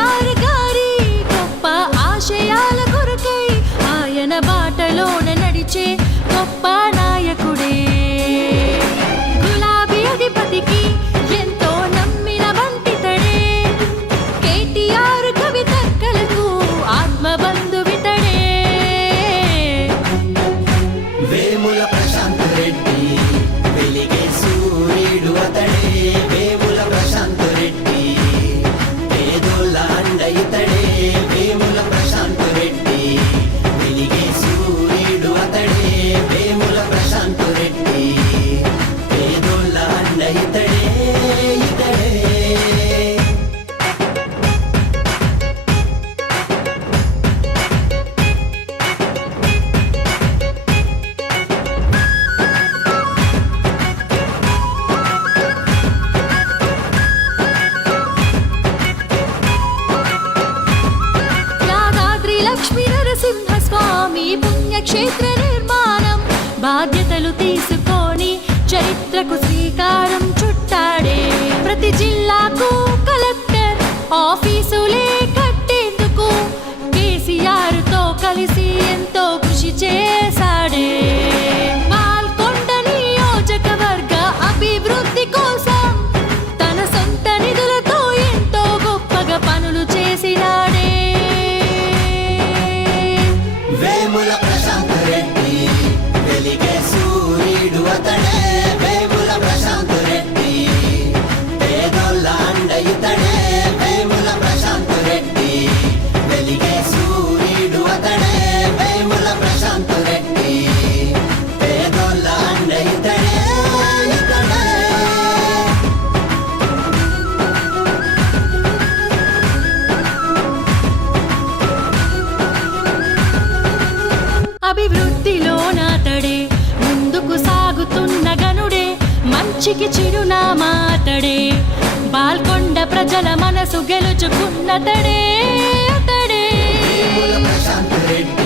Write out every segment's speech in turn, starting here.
yari Lakshmi Narasimha స్వామి పుణ్యక్షేత్ర నిర్మాణం బాధ్యతలు తీసుకొని చరిత్రకు శ్రీకారం చుట్టాడే ప్రతి జిల్లాకు కలెక్టర్ ఆఫీస్ అతడే ముందుకు సాగుతున్న గనుడే మంచికి చిరునామా అతడే బాల్కొండ ప్రజల మనసు గెలుచుకున్నతడే అతడే. ప్రశాంత్ రెడ్డి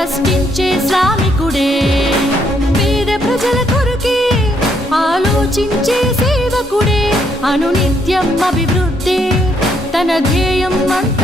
కష్టించే శ్రామికుడే. పేద ప్రజల కొరకే ఆలోచించే సేవకుడే. అనునిత్యం అభివృద్ధి. తన ధ్యేయం అంత